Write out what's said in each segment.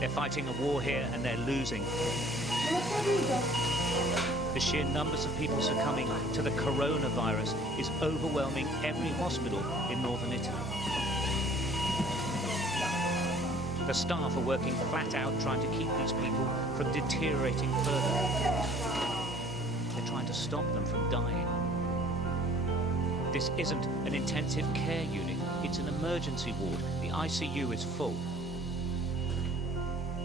They're fighting a war here and they're losing. The sheer numbers of people succumbing to the coronavirus is overwhelming every hospital in northern Italy. The staff are working flat out trying to keep these people from deteriorating further. They're trying to stop them from dying. This isn't an intensive care unit, it's an emergency ward. The ICU is full.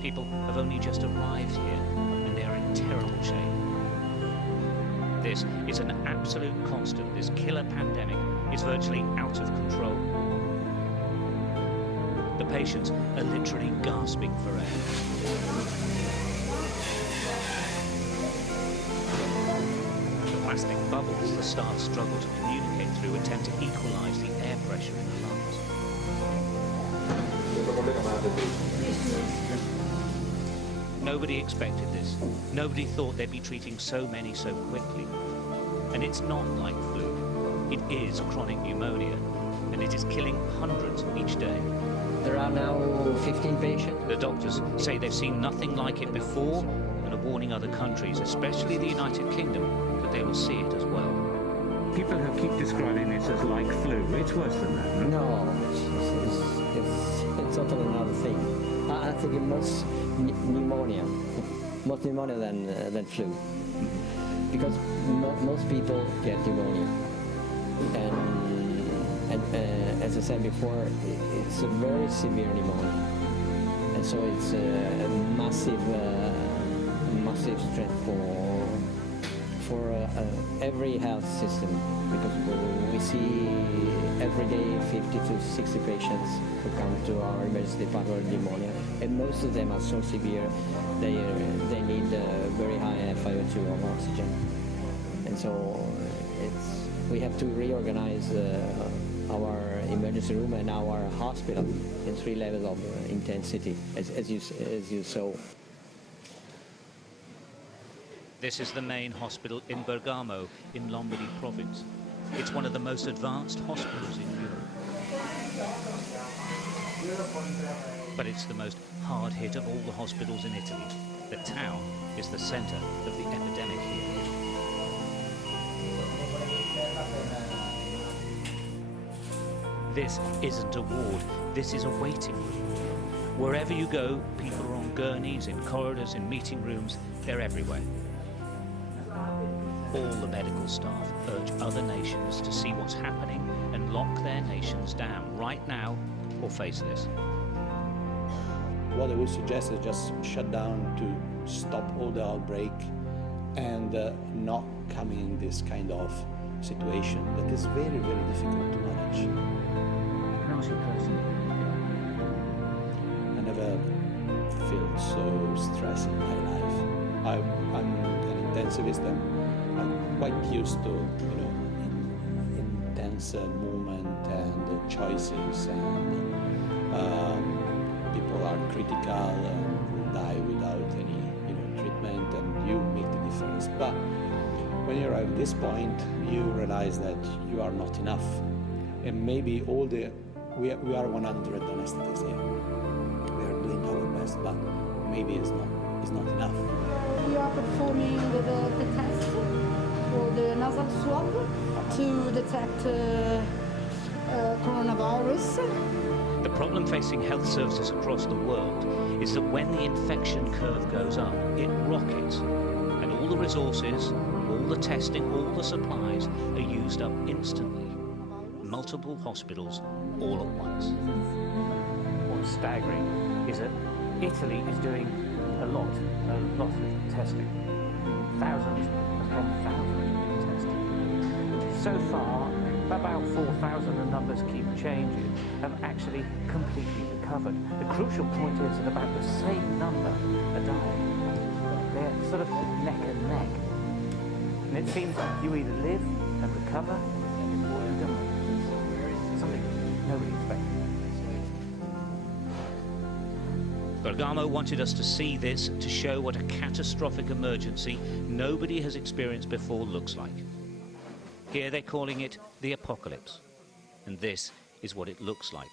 People have only just arrived here and they're in terrible shape. This is an absolute constant. This killer pandemic is virtually out of control. The patients are literally gasping for air. The plastic bubbles the staff struggle to communicate through attempt to equalize the air pressure in the lungs. Nobody expected this. Nobody thought they'd be treating so many so quickly. And it's not like flu. It is chronic pneumonia, and it is killing hundreds each day. There are now 15 patients. The doctors say they've seen nothing like it before and are warning other countries, especially the United Kingdom, that they will see it as well. People have keep describing this as like flu. It's worse than that. No, it's totally another thing. I think it's more pneumonia than flu, because most people get pneumonia, and as I said before, it's a very severe pneumonia, and so it's a massive strength for every health system, because we see every day 50 to 60 patients who come to our emergency department with pneumonia, and most of them are so severe they need very high FiO2 of oxygen, and so we have to reorganize our emergency room and our hospital in 3 levels of intensity, as you saw. This is the main hospital in Bergamo, in Lombardy province. It's one of the most advanced hospitals in Europe. But it's the most hard-hit of all the hospitals in Italy. The town is the center of the epidemic here. This isn't a ward, this is a waiting room. Wherever you go, people are on gurneys, in corridors, in meeting rooms, they're everywhere. All the medical staff urge other nations to see what's happening and lock their nations down right now or face this. What I would suggest is just shut down to stop all the outbreak and not come in this kind of situation that is very, very difficult to manage. How's your person? I never felt so stressed in my life. I'm an intensivist. I'm quite used to, intense movement and choices, and people are critical and will die without any, treatment, and you make the difference. But when you arrive at this point, you realize that you are not enough, and maybe we are 100 anesthetists here. We are doing our best, but maybe it's not enough. We are performing the test for the nasal swab to detect coronavirus. The problem facing health services across the world is that when the infection curve goes up, it rockets, and all the resources, all the testing, all the supplies are used up instantly. Multiple hospitals all at once. What's staggering is that Italy is doing a lot of testing. Thousands upon thousands being tested. So far, about 4,000, the numbers keep changing, have actually completely recovered. The crucial point is that about the same number are dying. They're sort of neck and neck. And it seems you either live and recover, or you don't. Something nobody expected. Bergamo wanted us to see this to show what a catastrophic emergency nobody has experienced before looks like. Here they're calling it the apocalypse, and this is what it looks like.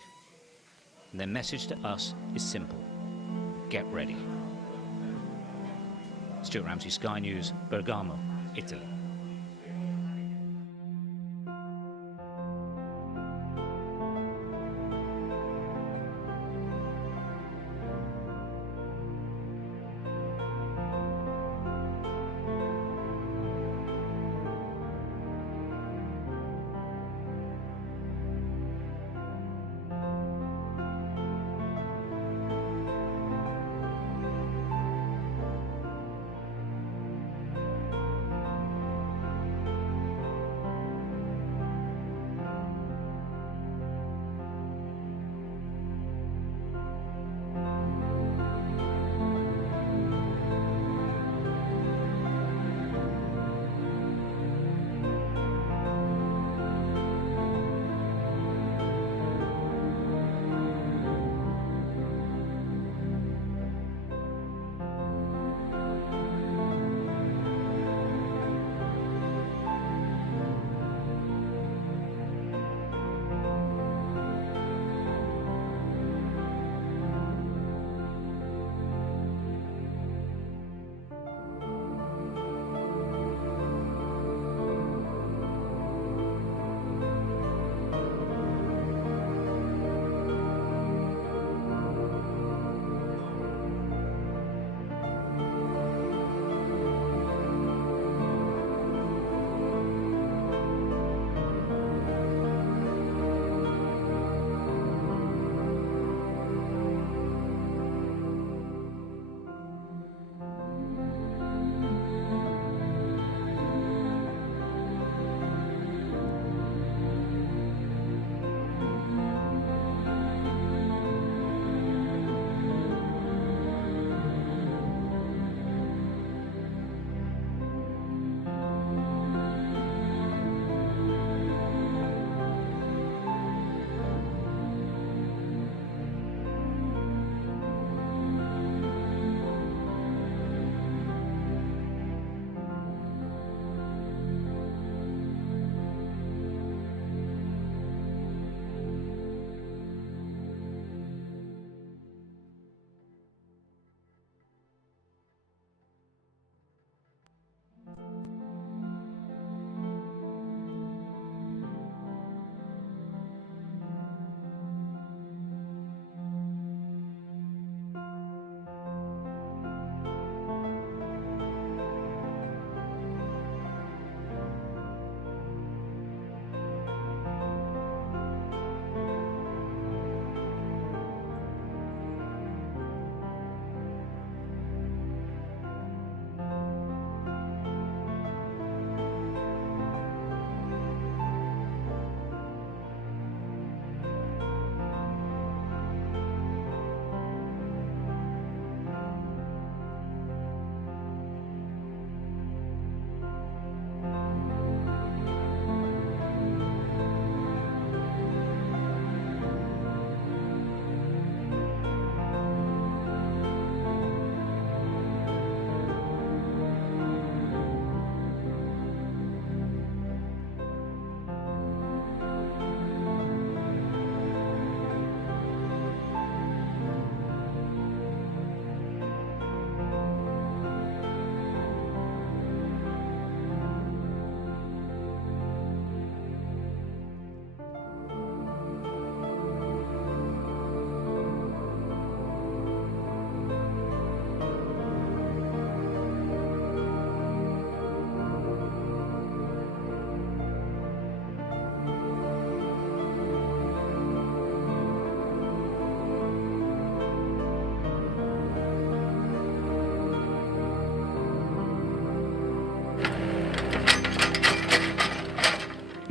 And their message to us is simple. get ready. Stuart Ramsey, Sky News, Bergamo, Italy.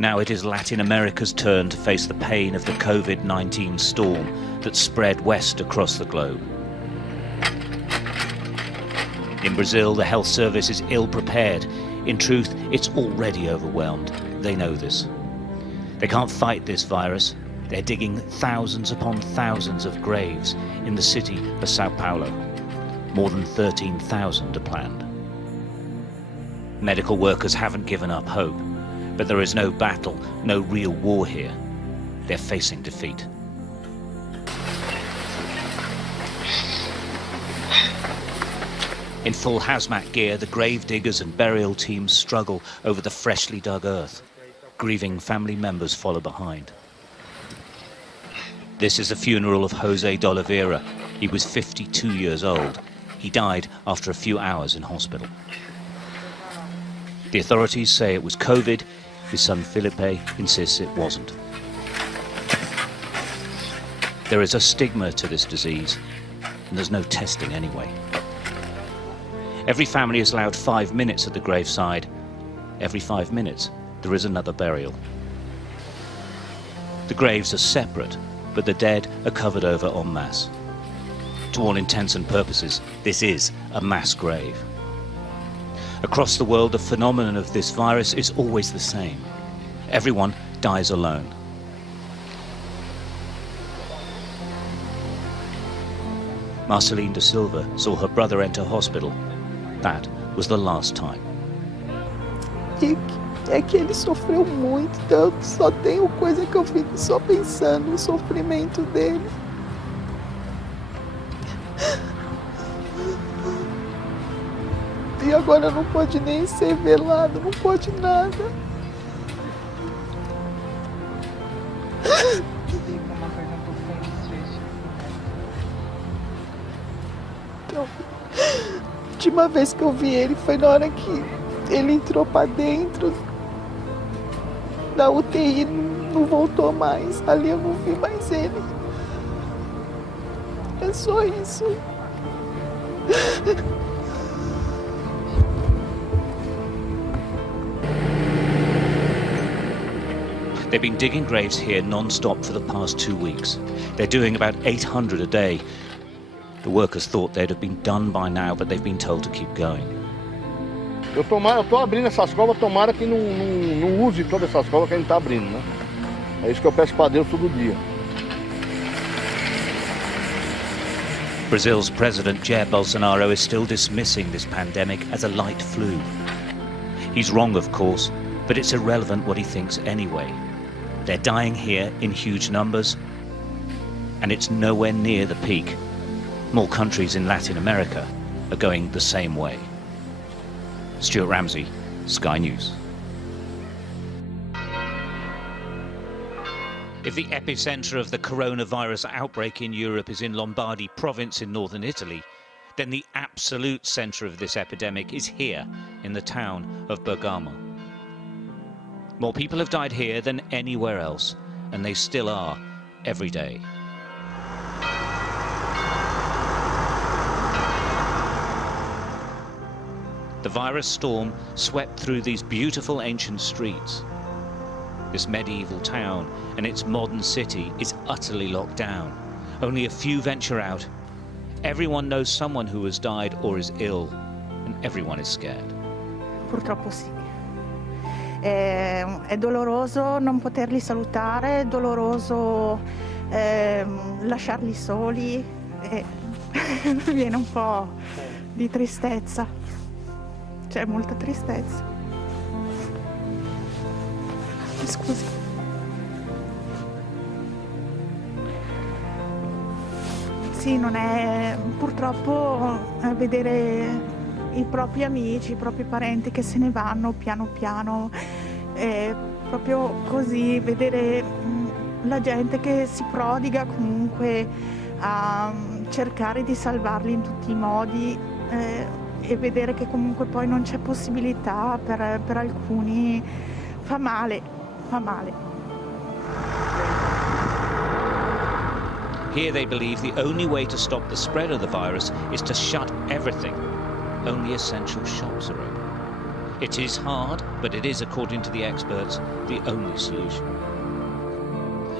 Now it is Latin America's turn to face the pain of the COVID-19 storm that spread west across the globe. In Brazil, the health service is ill-prepared. In truth, it's already overwhelmed. They know this. They can't fight this virus. They're digging thousands upon thousands of graves in the city of Sao Paulo. More than 13,000 are planned. Medical workers haven't given up hope, but there is no battle, no real war here. They're facing defeat. In full hazmat gear, the grave diggers and burial teams struggle over the freshly dug earth. Grieving family members follow behind. This is the funeral of Jose de Oliveira. He was 52 years old. He died after a few hours in hospital. The authorities say it was COVID. His son Felipe insists it wasn't. There is a stigma to this disease, and there's no testing anyway. Every family is allowed 5 minutes at the graveside. Every 5 minutes, there is another burial. The graves are separate, but the dead are covered over en masse. To all intents and purposes, this is a mass grave. Across the world, the phenomenon of this virus is always the same. Everyone dies alone. Marceline de Silva saw her brother enter hospital. That was the last time. É que ele sofreu muito, então eu só tenho coisa que eu fico só pensando no sofrimento dele. E agora não pode nem ser velado, não pode nada. Então, a última vez que eu vi ele foi na hora que ele entrou pra dentro da UTI, não voltou mais. Ali eu não vi mais ele. É só isso. They've been digging graves here non-stop for the past 2 weeks. They're doing about 800 a day. The workers thought they'd have been done by now, but they've been told to keep going. Eu tô abrindo essas covas, tomara que não use todas essas covas que a gente tá abrindo, né? É isso que eu peço para Deus todo dia. Brazil's President Jair Bolsonaro is still dismissing this pandemic as a light flu. He's wrong, of course, but it's irrelevant what he thinks anyway. They're dying here in huge numbers, and it's nowhere near the peak. More countries in Latin America are going the same way. Stuart Ramsey, Sky News. If the epicenter of the coronavirus outbreak in Europe is in Lombardy province in northern Italy, then the absolute center of this epidemic is here in the town of Bergamo. More people have died here than anywhere else, and they still are every day. The virus storm swept through these beautiful ancient streets. This medieval town and its modern city is utterly locked down. Only a few venture out. Everyone knows someone who has died or is ill, and everyone is scared. Purtroppo sì. È doloroso non poterli salutare, è doloroso lasciarli soli, e viene un po' di tristezza, c'è molta tristezza. Scusi. Sì, non è purtroppo vedere i propri amici, i propri parenti che se ne vanno piano piano, proprio così, vedere la gente che si prodiga comunque a cercare di salvarli in tutti i modi, e vedere che comunque poi non c'è possibilità per alcuni, fa male, fa male. Here they believe the only way to stop the spread of the virus is to shut everything. Only essential shops are open. It is hard, but it is, according to the experts, the only solution.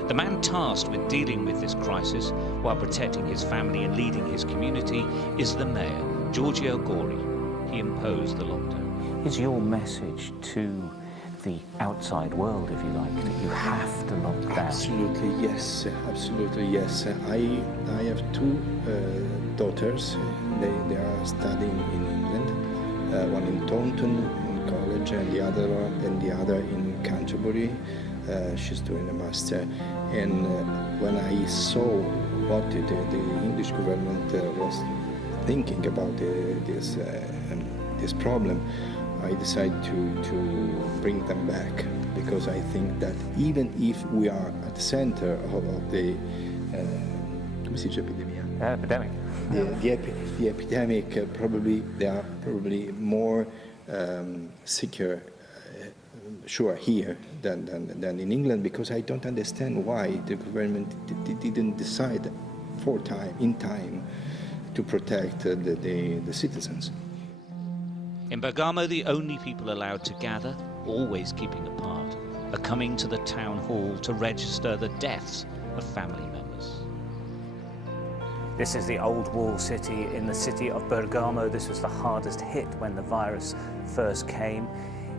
The man tasked with dealing with this crisis while protecting his family and leading his community is the mayor, Giorgio Gori. He imposed the lockdown. Is your message to the outside world, if you like, that you have to lock down? Absolutely yes, absolutely yes. I have two daughters. They are studying in England, one in Taunton in college, and the other in Canterbury. She's doing a master. And when I saw what the English government was thinking about this problem, I decided to bring them back, because I think that even if we are at the center of the come si dice epidemia? Epidemic. The epidemic, probably they are probably more secure, sure, here than in England, because I don't understand why the government didn't decide in time to protect the citizens. In Bergamo, the only people allowed to gather, always keeping apart, are coming to the town hall to register the deaths of family members. This is the old wall city in the city of Bergamo. This was the hardest hit when the virus first came.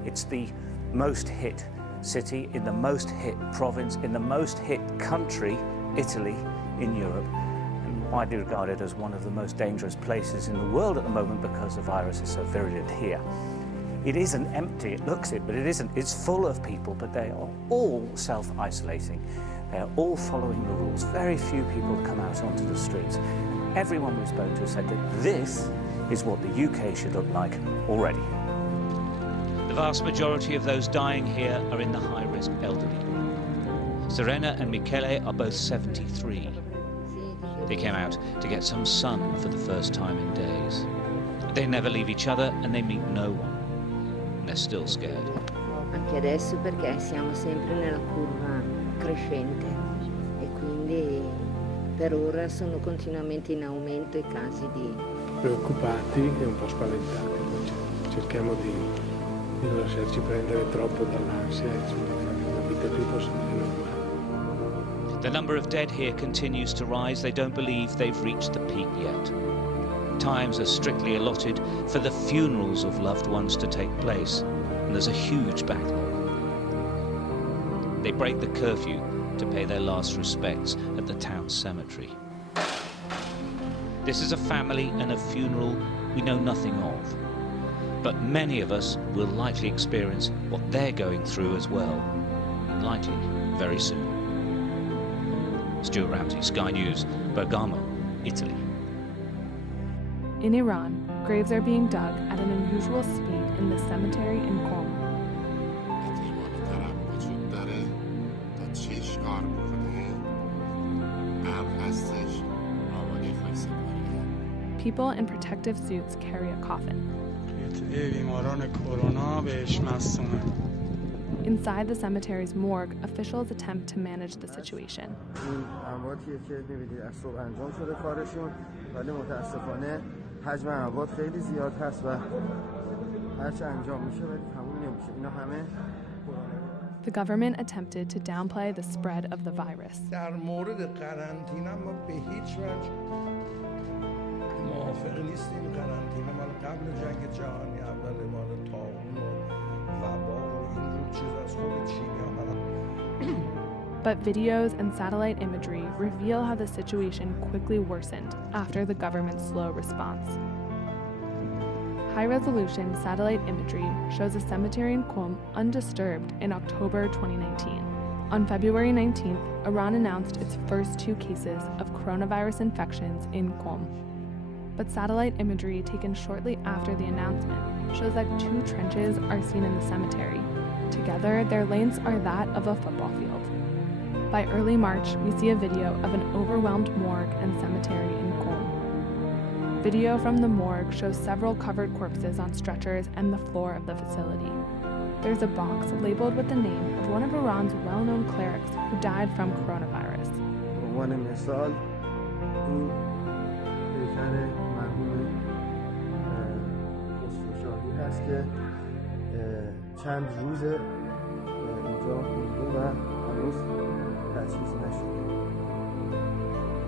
It's the most hit city in the most hit province, in the most hit country, Italy, in Europe. Widely regarded as one of the most dangerous places in the world at the moment because the virus is so virulent here. It isn't empty, it looks it, but it isn't. It's full of people, but they are all self-isolating. They are all following the rules. Very few people come out onto the streets. Everyone we spoke to said that this is what the UK should look like already. The vast majority of those dying here are in the high-risk elderly group. Serena and Michele are both 73. They came out to get some sun for the first time in days. They never leave each other and they meet no one. And they're still scared. Anche adesso, perché siamo sempre nella curva crescente e quindi per ora sono continuamente in aumento i casi di... Preoccupati e un po' spaventati, cerchiamo di non lasciarci prendere troppo dall'ansia e di fare una vita più possibile normale. The number of dead here continues to rise. They don't believe they've reached the peak yet. Times are strictly allotted for the funerals of loved ones to take place, and there's a huge backlog. They break the curfew to pay their last respects at the town cemetery. This is a family and a funeral we know nothing of, but many of us will likely experience what they're going through as well, and likely very soon. Stuart Ramsey, Sky News, Bergamo, Italy. In Iran, graves are being dug at an unusual speed in the cemetery in Qom. People in protective suits carry a coffin. Inside the cemetery's morgue, officials attempt to manage the situation. The government attempted to downplay the spread of the virus. But videos and satellite imagery reveal how the situation quickly worsened after the government's slow response. High-resolution satellite imagery shows a cemetery in Qom undisturbed in October 2019. On February 19th, Iran announced its first 2 cases of coronavirus infections in Qom. But satellite imagery taken shortly after the announcement shows that 2 trenches are seen in the cemetery. Together, their lengths are that of a football field. By early March, we see a video of an overwhelmed morgue and cemetery in Qom. Video from the morgue shows several covered corpses on stretchers and the floor of the facility. There's a box labeled with the name of one of Iran's well-known clerics who died from coronavirus.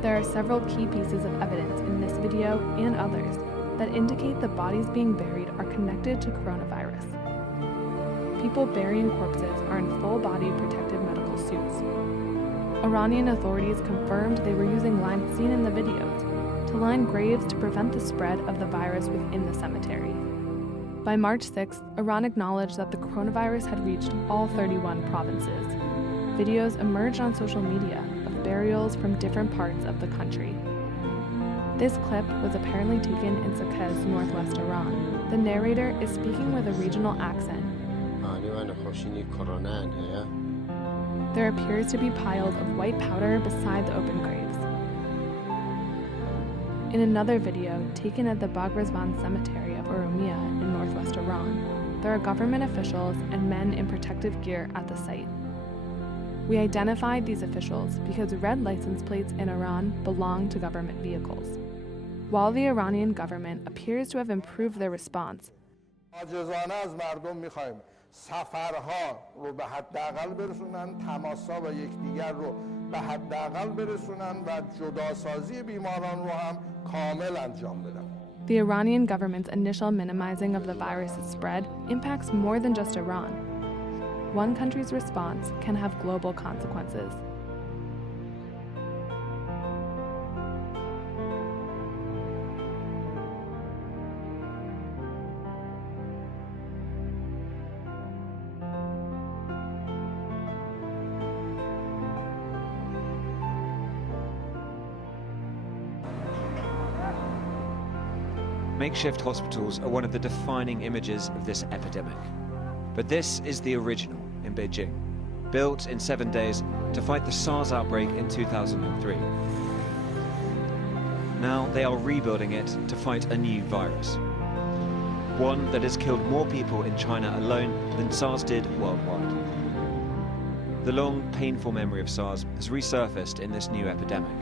There are several key pieces of evidence in this video and others that indicate the bodies being buried are connected to coronavirus. People burying corpses are in full-body protective medical suits. Iranian authorities confirmed they were using lines seen in the videos to line graves to prevent the spread of the virus within the cemetery. By March 6th, Iran acknowledged that the coronavirus had reached all 31 provinces. Videos emerged on social media of burials from different parts of the country. This clip was apparently taken in Suez, northwest Iran. The narrator is speaking with a regional accent. There appears to be piles of white powder beside the open graves. In another video, taken at the Bagrazvan cemetery of Urumia in northwest Iran, there are government officials and men in protective gear at the site. We identified these officials because red license plates in Iran belong to government vehicles. While the Iranian government appears to have improved their response, سفرها رو به حداقل برسونن، تماس‌ها با یکدیگر رو به حداقل برسونن و جداسازی بیماران رو هم کامل انجام بدن. The Iranian government's initial minimizing of the virus's spread impacts more than just Iran. One country's response can have global consequences. Makeshift hospitals are one of the defining images of this epidemic. But this is the original in Beijing, built in 7 days to fight the SARS outbreak in 2003. Now they are rebuilding it to fight a new virus, one that has killed more people in China alone than SARS did worldwide. The long, painful memory of SARS has resurfaced in this new epidemic.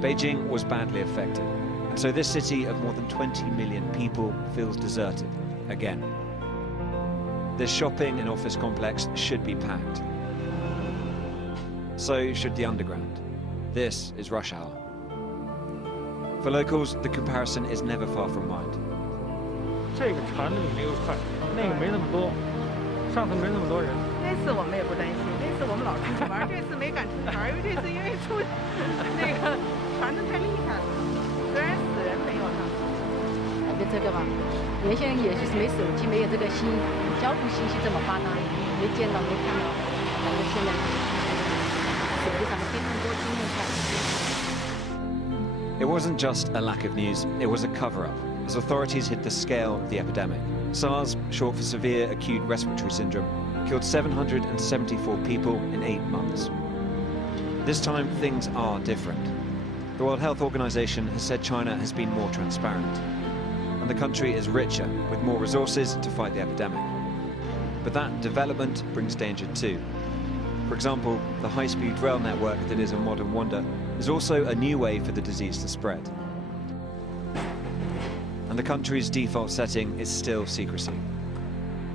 Beijing was badly affected, and so this city of more than 20 million people feels deserted again. This shopping and office complex should be packed. So should the underground. This is rush hour. For locals, the comparison is never far from mind. 这个传的比那个快，那个没那么多，上次没那么多人。那次我们也不担心，那次我们老出去玩，这次没敢出去玩，因为这次因为那个传的太厉害了，虽然死人没有呢。感觉这个吧，原先也是没手机，没有这个交通信息这么发达，没见到没看到，感觉现在手机上面天天多天天看。It wasn't just a lack of news, it was a cover-up, as authorities hid the scale of the epidemic. SARS, short for severe acute respiratory syndrome, killed 774 people in 8 months. This time, things are different. The World Health Organization has said China has been more transparent, and the country is richer, with more resources to fight the epidemic. But that development brings danger too. For example, the high-speed rail network that is a modern wonder is also a new way for the disease to spread. And the country's default setting is still secrecy.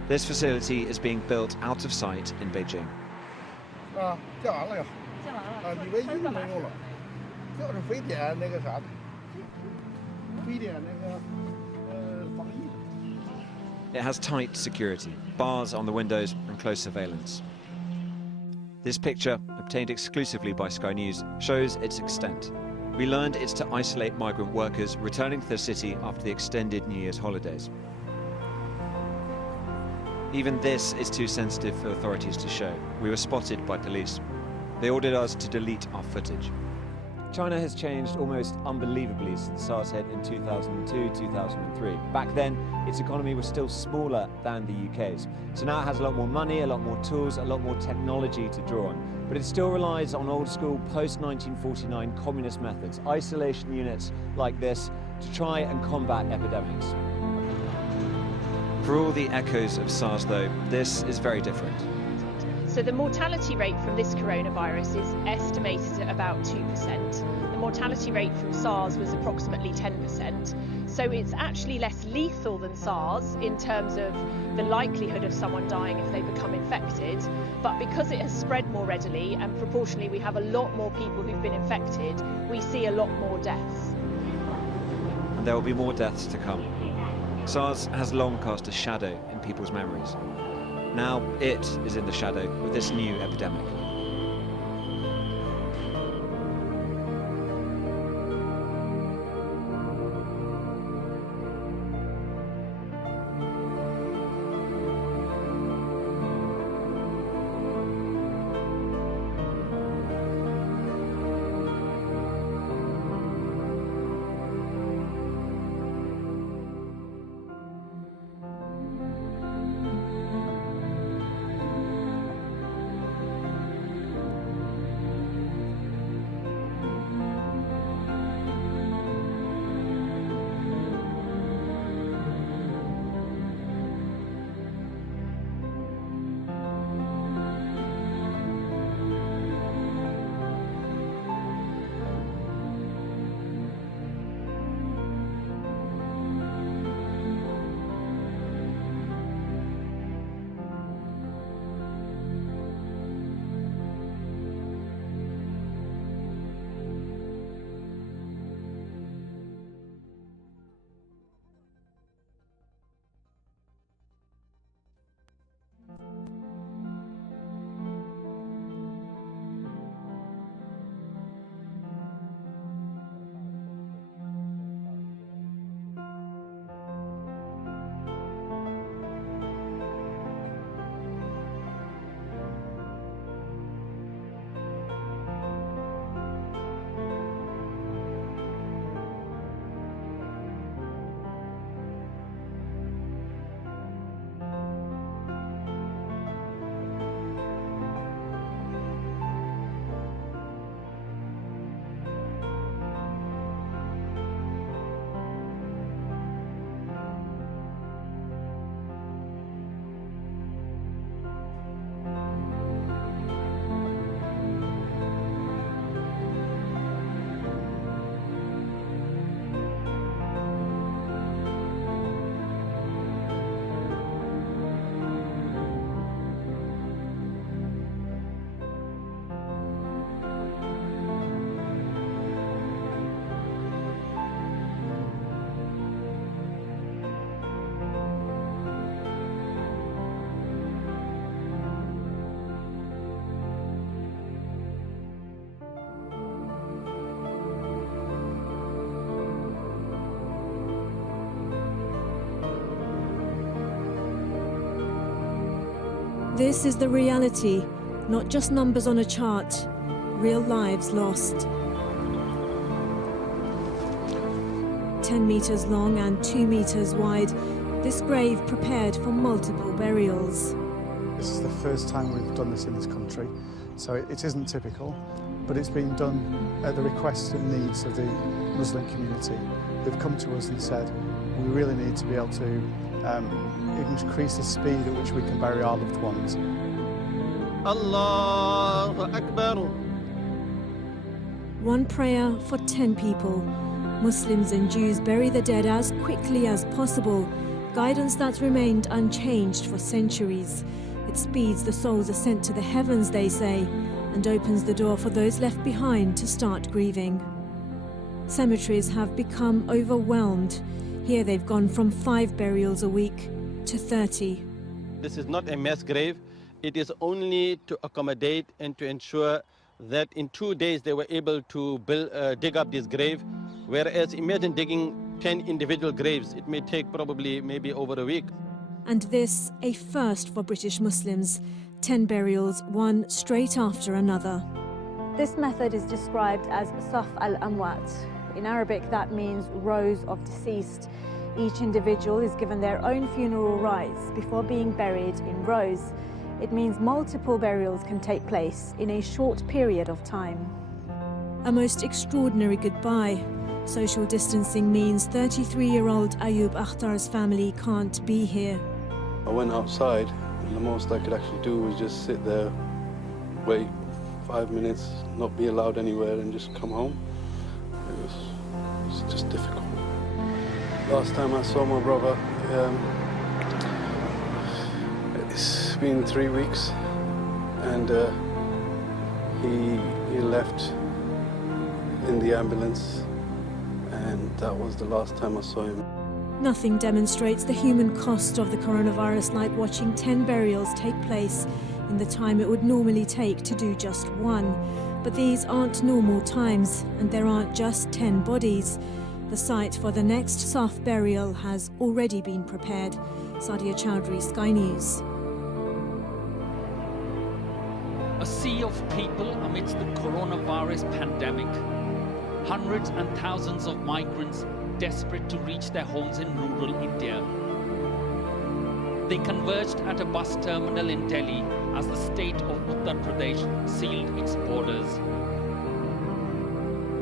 This facility is being built out of sight in Beijing. 建完了呀，建完了，里面一个没用了，就是非典那个啥，非典那个防疫。It has tight security, bars on the windows and close surveillance. This picture, obtained exclusively by Sky News, shows its extent. We learned it's to isolate migrant workers returning to the city after the extended New Year's holidays. Even this is too sensitive for authorities to show. We were spotted by police. They ordered us to delete our footage. China has changed almost unbelievably since SARS hit in 2002, 2003. Back then, its economy was still smaller than the UK's. So now it has a lot more money, a lot more tools, a lot more technology to draw on. But it still relies on old-school post-1949 communist methods, isolation units like this, to try and combat epidemics. For all the echoes of SARS, though, this is very different. So the mortality rate from this coronavirus is estimated at about 2%. The mortality rate from SARS was approximately 10%. So it's actually less lethal than SARS in terms of the likelihood of someone dying if they become infected. But because it has spread more readily and proportionally we have a lot more people who've been infected, we see a lot more deaths. And there will be more deaths to come. SARS has long cast a shadow in people's memories. Now it is in the shadow of this new epidemic. This is the reality, not just numbers on a chart, real lives lost. 10 meters long and 2 meters wide, this grave prepared for multiple burials. This is the first time we've done this in this country, so it isn't typical, but it's been done at the request and needs of the Muslim community. They've come to us and said, we really need to be able to increase the speed at which we can bury our loved ones. Allahu Akbar. One prayer for 10 people. Muslims and Jews bury the dead as quickly as possible, guidance that's remained unchanged for centuries. It speeds the soul's ascent to the heavens, they say, and opens the door for those left behind to start grieving. Cemeteries have become overwhelmed. Here they've gone from 5 burials a week to 30. This is not a mass grave. It is only to accommodate and to ensure that in 2 days they were able to dig up this grave, whereas imagine digging 10 individual graves. It may take probably maybe over a week. And this, a first for British Muslims. 10 burials, one straight after another. This method is described as Saf al-Amwat. In Arabic, that means rows of deceased. Each individual is given their own funeral rites before being buried in rows. It means multiple burials can take place in a short period of time. A most extraordinary goodbye. Social distancing means 33-year-old Ayub Akhtar's family can't be here. I went outside, and the most I could actually do was just sit there, wait 5 minutes, not be allowed anywhere, and just come home. It was just difficult. Last time I saw my brother, it's been 3 weeks, and he left in the ambulance, and that was the last time I saw him. Nothing demonstrates the human cost of the coronavirus like watching 10 burials take place in the time it would normally take to do just one. But these aren't normal times, and there aren't just 10 bodies. The site for the next Saf burial has already been prepared. Sadia Chowdhury, Sky News. A sea of people amidst the coronavirus pandemic. Hundreds and thousands of migrants desperate to reach their homes in rural India. They converged at a bus terminal in Delhi as the state of Uttar Pradesh sealed its borders.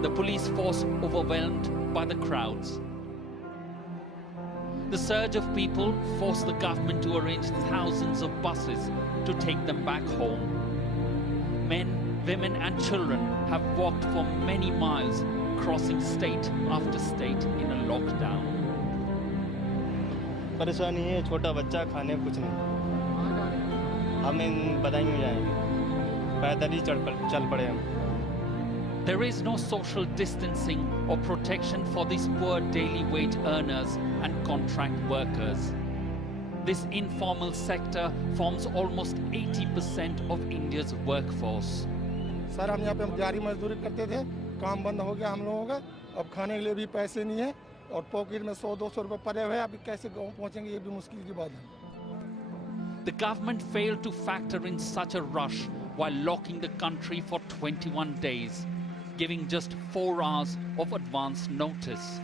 The police force overwhelmed by the crowds. The surge of people forced the government to arrange thousands of buses to take them back home. Men, women and children have walked for many miles, crossing state after state in a lockdown. परेशानी है, छोटा बच्चा खाने कुछ नहीं, हम इन बदायूं जाएंगे, पैदल ही चल पड़े हम. There is no social distancing or protection for these poor daily wage earners and contract workers. This informal sector forms almost 80% of India's workforce. Sir हम यहाँ पे दिहाड़ी मजदूरी करते थे, काम बंद हो गया हम लोगों का, अब खाने के लिए भी पैसे नहीं है और पॉकेट में 100-200 रुपए पड़े हुए हैं, अभी कैसे गाँव पहुँचेंगे ये भी मुश्किल की बात है. The government failed to factor in such a rush while locking the country for 21 days, giving just 4 hours of advance notice.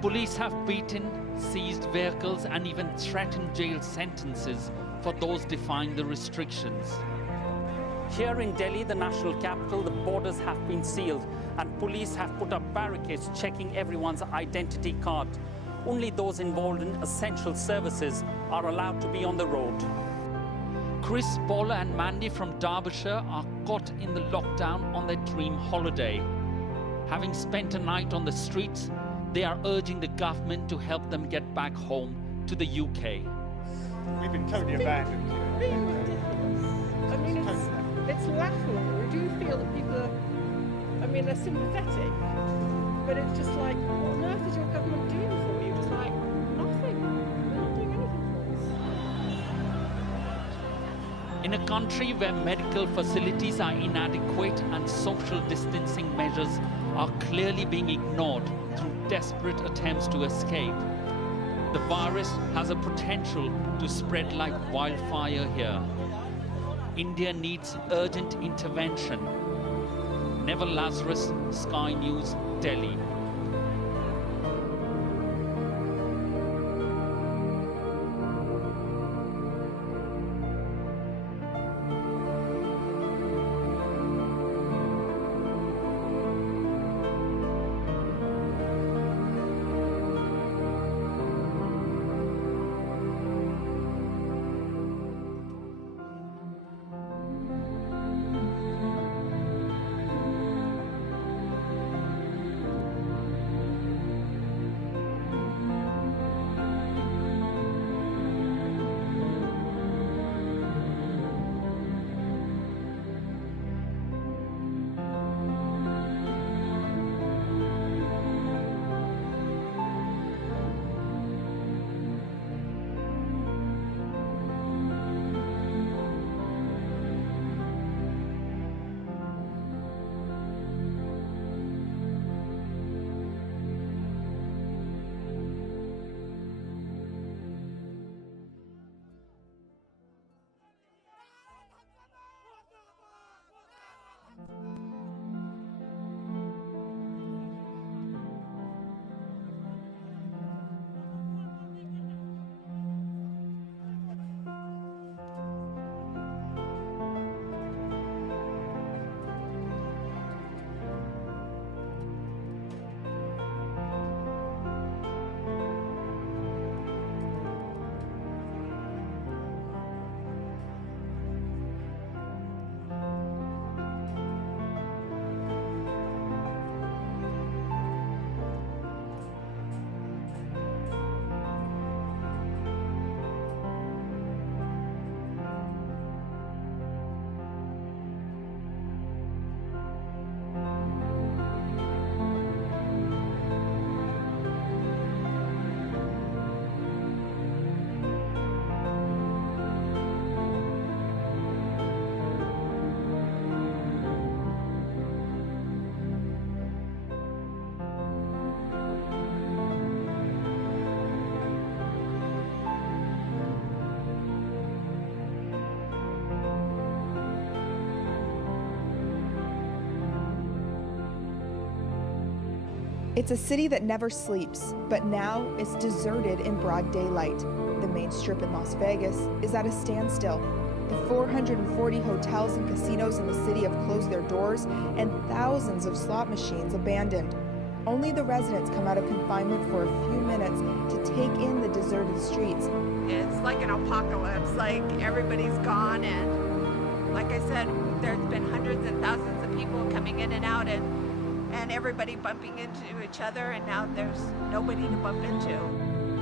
Police have beaten, seized vehicles and even threatened jail sentences for those defying the restrictions. Here in Delhi, the national capital, the borders have been sealed and police have put up barricades checking everyone's identity card. Only those involved in essential services are allowed to be on the road. Chris, Paula and Mandy from Derbyshire are caught in the lockdown on their dream holiday. Having spent a night on the streets, they are urging the government to help them get back home to the UK. We've been totally abandoned. I mean, it's laughable. We do feel that people are, I mean, they're sympathetic, but it's just like, what on earth is your government doing for you? It's like, nothing. They're not doing anything for us. In a country where medical facilities are inadequate and social distancing measures are clearly being ignored through desperate attempts to escape, The virus has a potential to spread like wildfire here. India needs urgent intervention. Never Lazarus, Sky News, Delhi. It's a city that never sleeps, but now it's deserted in broad daylight. The main strip in Las Vegas is at a standstill. The 440 hotels and casinos in the city have closed their doors and thousands of slot machines abandoned. Only the residents come out of confinement for a few minutes to take in the deserted streets. It's like an apocalypse, like everybody's gone, and like I said, there's been hundreds and thousands of people coming in and out, and everybody bumping into each other, and now there's nobody to bump into.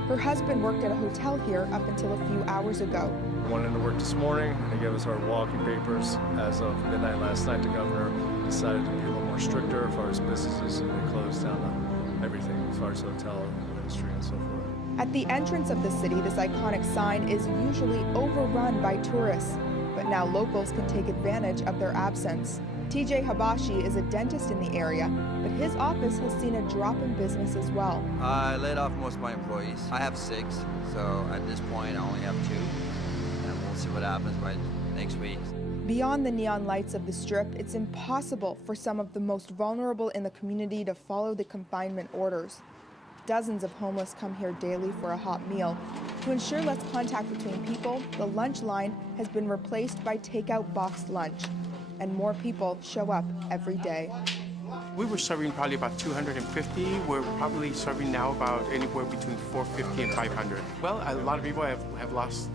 Her husband worked at a hotel here up until a few hours ago. I went into work this morning, and they gave us our walking papers. As of midnight last night, the governor decided to be a little more stricter as far as businesses, and they closed down everything as far as hotel industry and so forth. At the entrance of the city, this iconic sign is usually overrun by tourists, but now locals can take advantage of their absence. TJ Habashi is a dentist in the area, but his office has seen a drop in business as well. I laid off most of my employees. I have 6, so at this point I only have 2, and we'll see what happens by next week. Beyond the neon lights of the Strip, it's impossible for some of the most vulnerable in the community to follow the confinement orders. Dozens of homeless come here daily for a hot meal. To ensure less contact between people, the lunch line has been replaced by takeout boxed lunch, and more people show up every day. We were serving probably about 250. We're probably serving now about anywhere between 450 and 500. Well, a lot of people have lost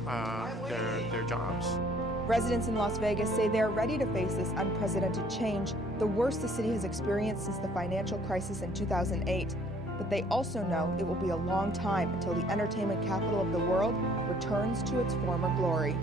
their jobs. Residents in Las Vegas say they are ready to face this unprecedented change, the worst the city has experienced since the financial crisis in 2008. But they also know it will be a long time until the entertainment capital of the world returns to its former glory.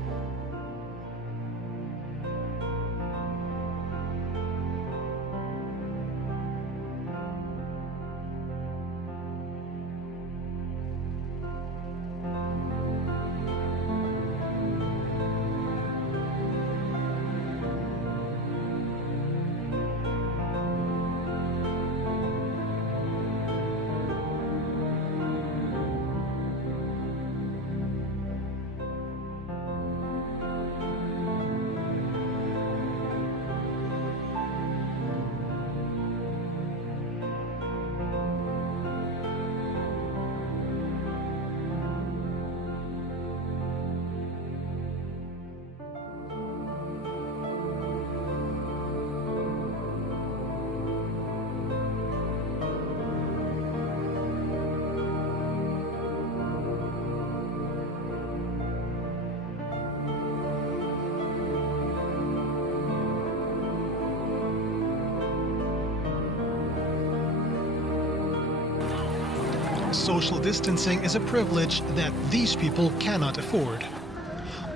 social distancing is a privilege that these people cannot afford.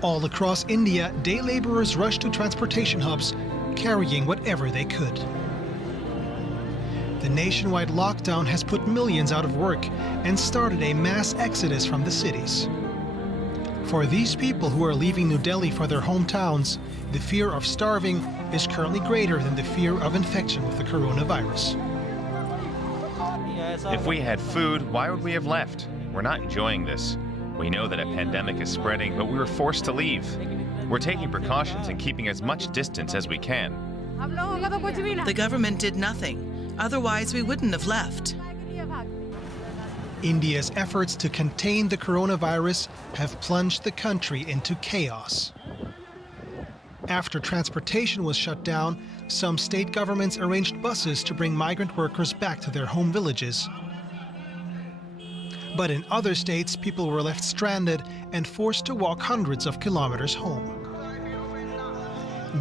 All across India, day laborers rushed to transportation hubs, carrying whatever they could. The nationwide lockdown has put millions out of work and started a mass exodus from the cities. For these people who are leaving New Delhi for their hometowns, the fear of starving is currently greater than the fear of infection with the coronavirus. If we had food, why would we have left? We're not enjoying this. We know that a pandemic is spreading, but we were forced to leave. We're taking precautions and keeping as much distance as we can. The government did nothing. Otherwise, we wouldn't have left. India's efforts to contain the coronavirus have plunged the country into chaos. After transportation was shut down, some state governments arranged buses to bring migrant workers back to their home villages. But in other states, people were left stranded and forced to walk hundreds of kilometers home.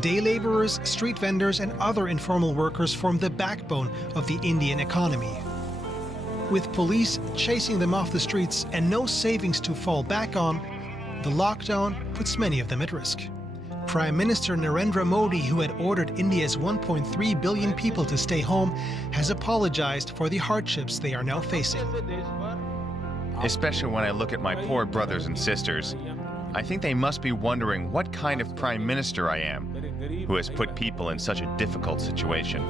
Day laborers, street vendors, and other informal workers form the backbone of the Indian economy. With police chasing them off the streets and no savings to fall back on, the lockdown puts many of them at risk. Prime Minister Narendra Modi, who had ordered India's 1.3 billion people to stay home, has apologized for the hardships they are now facing. Especially when I look at my poor brothers and sisters, I think they must be wondering what kind of prime minister I am, who has put people in such a difficult situation.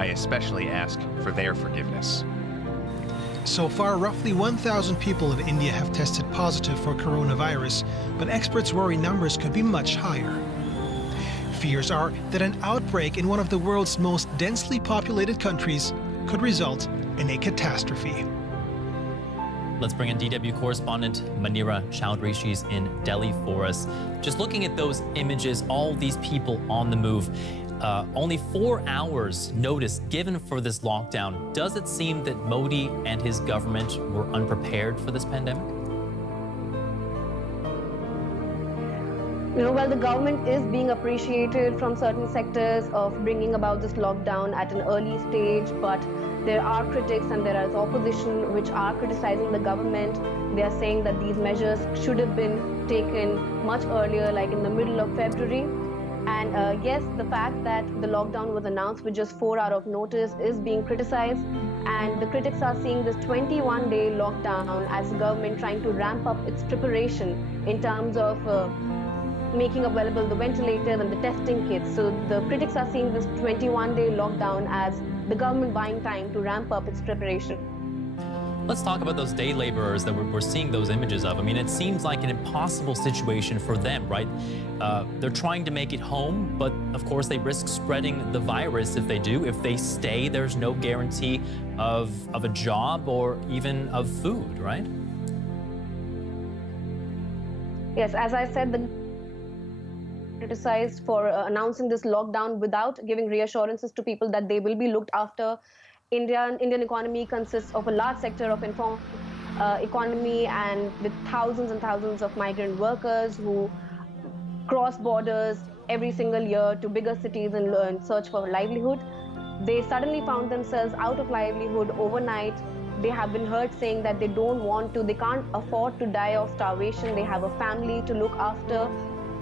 I especially ask for their forgiveness. So far, roughly 1,000 people in India have tested positive for coronavirus, but experts worry numbers could be much higher. Fears are that an outbreak in one of the world's most densely populated countries could result in a catastrophe. Let's bring in DW correspondent Manira Chowdhury. She's in Delhi for us. Just looking at those images, all these people on the move. Only 4 hours notice given for this lockdown. Does it seem that Modi and his government were unprepared for this pandemic? Well, the government is being appreciated from certain sectors of bringing about this lockdown at an early stage, but there are critics and there is opposition which are criticizing the government. They are saying that these measures should have been taken much earlier, like in the middle of February. And yes, the fact that the lockdown was announced with just 4 hours of notice is being criticized. And the critics are seeing this 21-day lockdown as the government trying to ramp up its preparation in terms of making available the ventilators and the testing kits. So the critics are seeing this 21-day lockdown as the government buying time to ramp up its preparation. Let's talk about those day laborers that we're seeing those images of. I mean, it seems like an impossible situation for them, right? They're trying to make it home, but of course they risk spreading the virus if they do. If they stay, there's no guarantee of a job or even of food, right? Yes, as I said, the criticized for announcing this lockdown without giving reassurances to people that they will be looked after. Indian economy consists of a large sector of informal economy, and with thousands and thousands of migrant workers who cross borders every single year to bigger cities and search for livelihood. They suddenly found themselves out of livelihood overnight. They have been heard saying that they can't afford to die of starvation. They have a family to look after,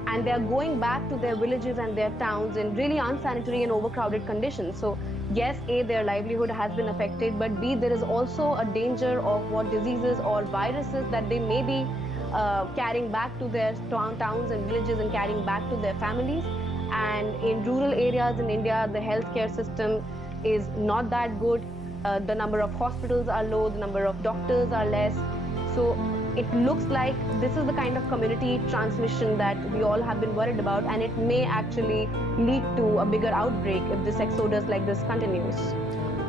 and they are going back to their villages and their towns in really unsanitary and overcrowded conditions. So yes, A, their livelihood has been affected, but B, there is also a danger of what diseases or viruses that they may be carrying back to their towns and villages and carrying back to their families. And in rural areas in India, the healthcare system is not that good. The number of hospitals are low, the number of doctors are less. So it looks like this is the kind of community transmission that we all have been worried about, and it may actually lead to a bigger outbreak if this exodus like this continues.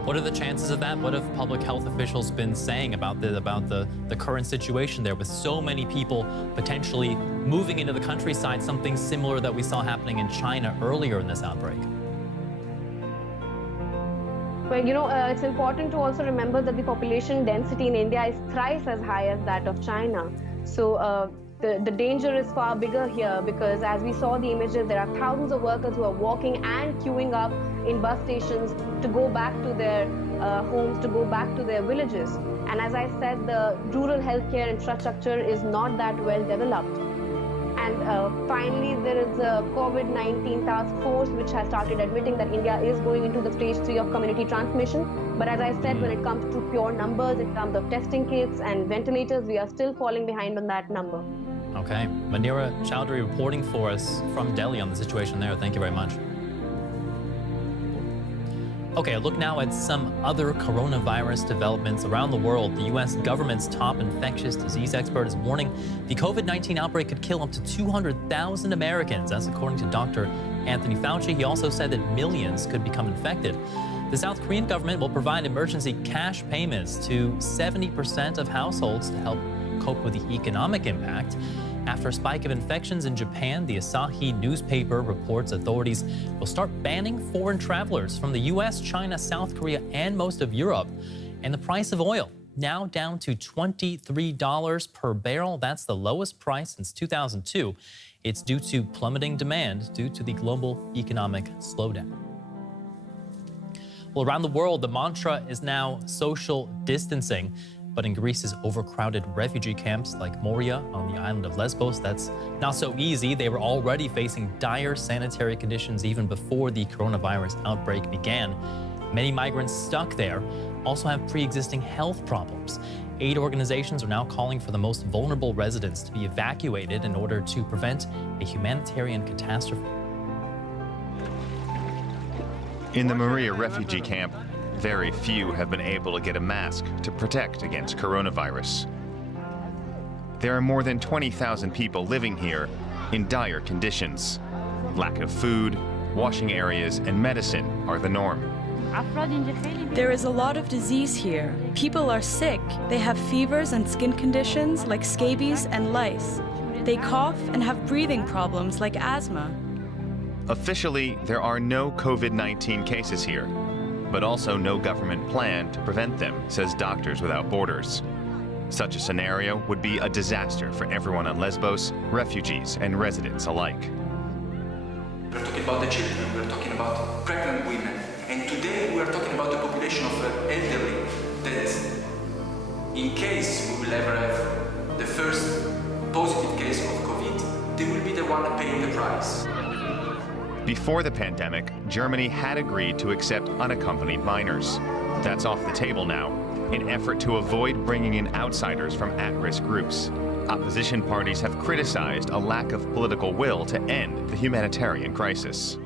What are the chances of that? What have public health officials been saying about the current situation there with so many people potentially moving into the countryside, something similar that we saw happening in China earlier in this outbreak? Well, it's important to also remember that the population density in India is thrice as high as that of China. So The danger is far bigger here because as we saw the images, there are thousands of workers who are walking and queuing up in bus stations to go back to their homes, to go back to their villages. And as I said, the rural healthcare infrastructure is not that well developed. And finally, there is a COVID-19 task force which has started admitting that India is going into the stage 3 of community transmission. But as I said, when it comes to pure numbers, in terms of testing kits and ventilators, we are still falling behind on that number. Okay. Manira Chowdhury reporting for us from Delhi on the situation there. Thank you very much. Okay, a look now at some other coronavirus developments around the world. The U.S. government's top infectious disease expert is warning the COVID-19 outbreak could kill up to 200,000 Americans. That's according to Dr. Anthony Fauci. He also said that millions could become infected. The South Korean government will provide emergency cash payments to 70% of households to help cope with the economic impact. After a spike of infections in Japan, the Asahi newspaper reports authorities will start banning foreign travelers from the U.S., China, South Korea, and most of Europe. And the price of oil now down to $23 per barrel. That's the lowest price since 2002. It's due to plummeting demand due to the global economic slowdown. Well, around the world, the mantra is now social distancing. But in Greece's overcrowded refugee camps like Moria on the island of Lesbos, that's not so easy. They were already facing dire sanitary conditions even before the coronavirus outbreak began. Many migrants stuck there also have pre-existing health problems. Aid organizations are now calling for the most vulnerable residents to be evacuated in order to prevent a humanitarian catastrophe. In the Moria refugee camp, very few have been able to get a mask to protect against coronavirus. There are more than 20,000 people living here in dire conditions. Lack of food, washing areas, and medicine are the norm. There is a lot of disease here. People are sick. They have fevers and skin conditions like scabies and lice. They cough and have breathing problems like asthma. Officially, there are no COVID-19 cases here, but also no government plan to prevent them, says Doctors Without Borders. Such a scenario would be a disaster for everyone on Lesbos, refugees and residents alike. We're talking about the children, we're talking about pregnant women, and today we're talking about the population of elderly that, in case we will ever have the first positive case of COVID, they will be the one paying the price. Before the pandemic, Germany had agreed to accept unaccompanied minors. That's off the table now, in effort to avoid bringing in outsiders from at-risk groups. Opposition parties have criticized a lack of political will to end the humanitarian crisis.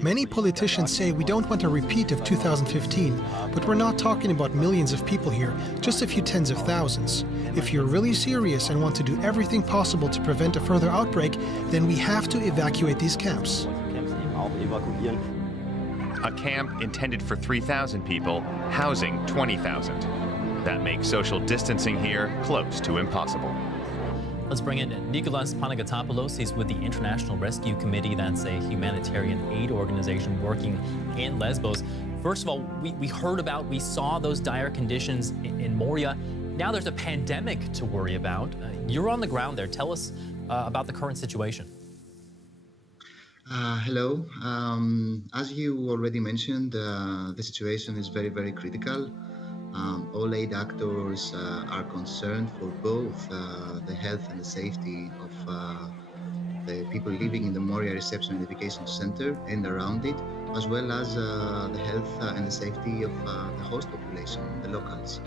Many politicians say we don't want a repeat of 2015, but we're not talking about millions of people here, just a few tens of thousands. If you're really serious and want to do everything possible to prevent a further outbreak, then we have to evacuate these camps. A camp intended for 3,000 people, housing 20,000. That makes social distancing here close to impossible. Let's bring in Nicholas Panagatopoulos. He's with the International Rescue Committee. That's a humanitarian aid organization working in Lesbos. First of all, we saw those dire conditions in Moria. Now there's a pandemic to worry about. You're on the ground there. Tell us about the current situation. Hello. As you already mentioned, the situation is very, very critical. All aid actors are concerned for both the health and the safety of the people living in the Moria Reception and Education Center and around it, as well as the health and the safety of the host population, the locals.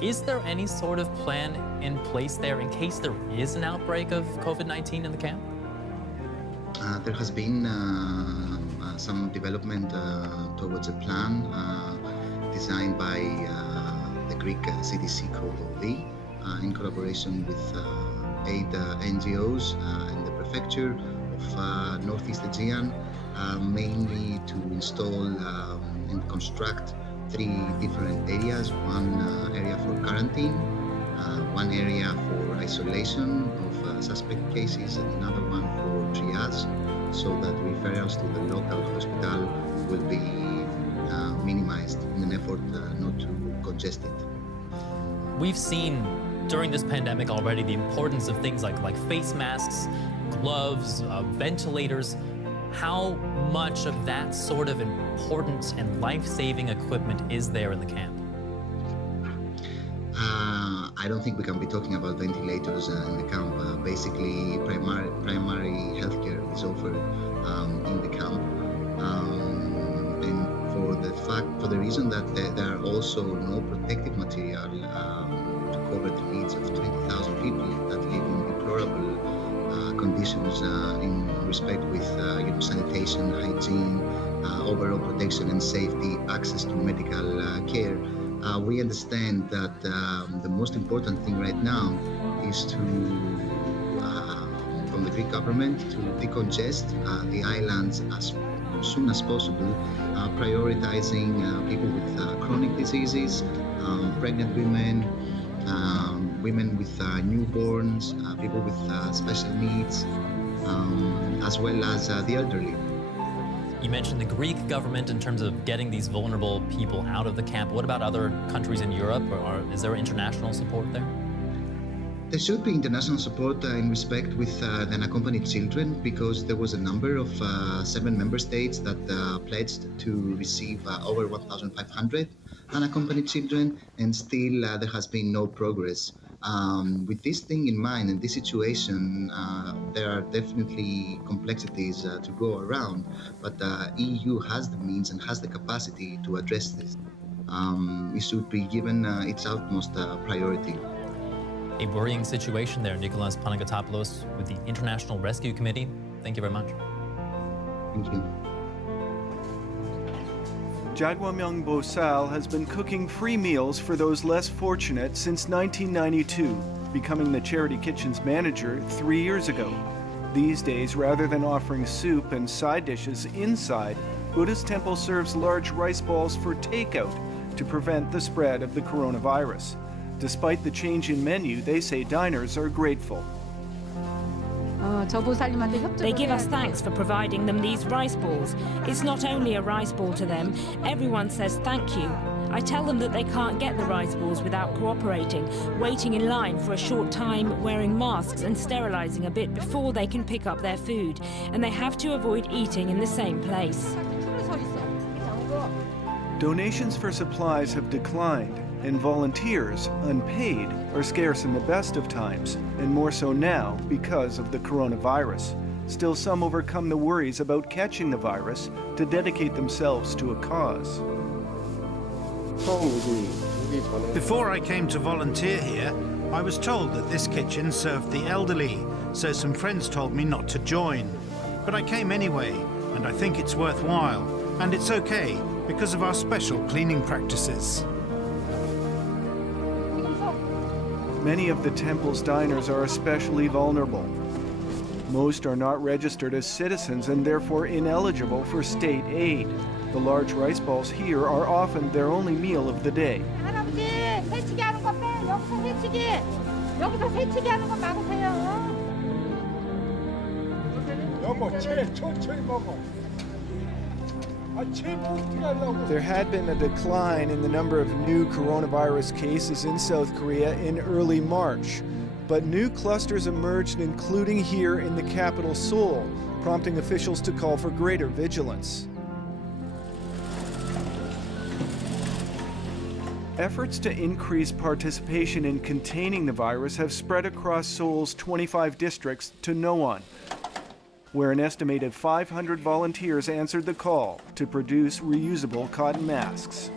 Is there any sort of plan in place there in case there is an outbreak of COVID-19 in the camp? There has been some development towards a plan designed by the Greek CDC called OV in collaboration with aid NGOs and the prefecture of Northeast Aegean, mainly to install and construct 3 different areas. One area for quarantine, one area for isolation of suspect cases, and another one for triage, so that referrals to the local hospital will be minimized in an effort not to congest it. We've seen during this pandemic already the importance of things like face masks, gloves, ventilators. How much of that sort of important and life-saving equipment is there in the camp? I don't think we can be talking about ventilators in the camp. Basically, primary healthcare is offered in the camp, and for the reason that there are also no protective material to cover the needs of 20,000 people that live in deplorable conditions in respect with sanitation, hygiene, overall protection and safety, access to medical care. We understand that the most important thing right now is to, from the Greek government, to decongest the islands as soon as possible, prioritizing people with chronic diseases, pregnant women, women with newborns, people with special needs, as well as the elderly. You mentioned the Greek government in terms of getting these vulnerable people out of the camp. What about other countries in Europe? Or is there international support there? There should be international support in respect with the unaccompanied children, because there was a number of 7 member states that pledged to receive over 1,500 unaccompanied children, and still there has been no progress. With this thing in mind and this situation, there are definitely complexities to go around, but the EU has the means and has the capacity to address this. It should be given its utmost priority. A worrying situation there. Nicholas Panagotopoulos with the International Rescue Committee. Thank you very much. Thank you. Jagwamyang Bosal has been cooking free meals for those less fortunate since 1992, becoming the Charity Kitchen's manager 3 years ago. These days, rather than offering soup and side dishes inside, Buddhist Temple serves large rice balls for takeout to prevent the spread of the coronavirus. Despite the change in menu, they say diners are grateful. They give us thanks for providing them these rice balls. It's not only a rice ball to them, everyone says thank you. I tell them that they can't get the rice balls without cooperating, waiting in line for a short time, wearing masks and sterilizing a bit before they can pick up their food, and they have to avoid eating in the same place. Donations for supplies have declined, and volunteers, unpaid, are scarce in the best of times, and more so now because of the coronavirus. Still, some overcome the worries about catching the virus to dedicate themselves to a cause. Before I came to volunteer here, I was told that this kitchen served the elderly, so some friends told me not to join. But I came anyway, and I think it's worthwhile, and it's okay because of our special cleaning practices. Many of the temple's diners are especially vulnerable. Most are not registered as citizens and therefore ineligible for state aid. The large rice balls here are often their only meal of the day. There had been a decline in the number of new coronavirus cases in South Korea in early March, but new clusters emerged, including here in the capital, Seoul, prompting officials to call for greater vigilance. Efforts to increase participation in containing the virus have spread across Seoul's 25 districts to Nowon, where an estimated 500 volunteers answered the call to produce reusable cotton masks.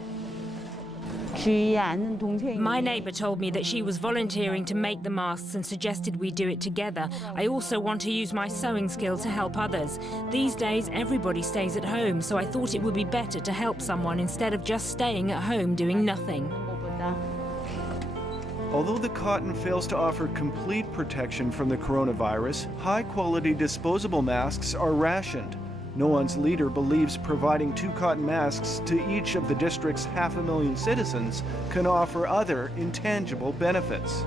My neighbour told me that she was volunteering to make the masks and suggested we do it together. I also want to use my sewing skill to help others. These days, everybody stays at home, so I thought it would be better to help someone instead of just staying at home doing nothing. Although the cotton fails to offer complete protection from the coronavirus, high-quality disposable masks are rationed. Nowon's leader believes providing 2 cotton masks to each of the district's 500,000 citizens can offer other intangible benefits.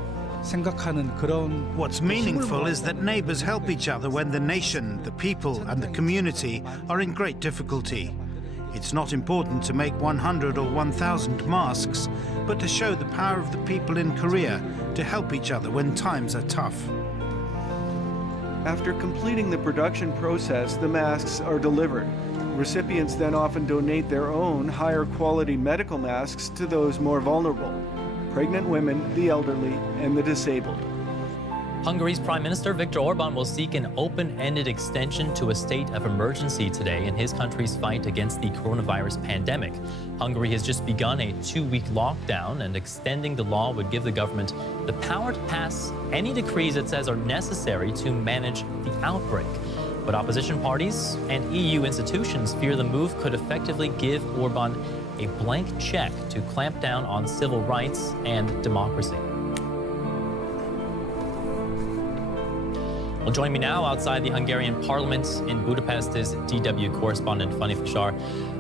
What's meaningful is that neighbors help each other when the nation, the people, and the community are in great difficulty. It's not important to make 100 or 1,000 masks, but to show the power of the people in Korea to help each other when times are tough. After completing the production process, the masks are delivered. Recipients then often donate their own higher quality medical masks to those more vulnerable: pregnant women, the elderly, and the disabled. Hungary's Prime Minister Viktor Orban will seek an open-ended extension to a state of emergency today in his country's fight against the coronavirus pandemic. Hungary has just begun a 2-week lockdown, and extending the law would give the government the power to pass any decrees it says are necessary to manage the outbreak. But opposition parties and EU institutions fear the move could effectively give Orban a blank check to clamp down on civil rights and democracy. Well, join me now outside the Hungarian parliament in Budapest is DW correspondent Fanny Fashar.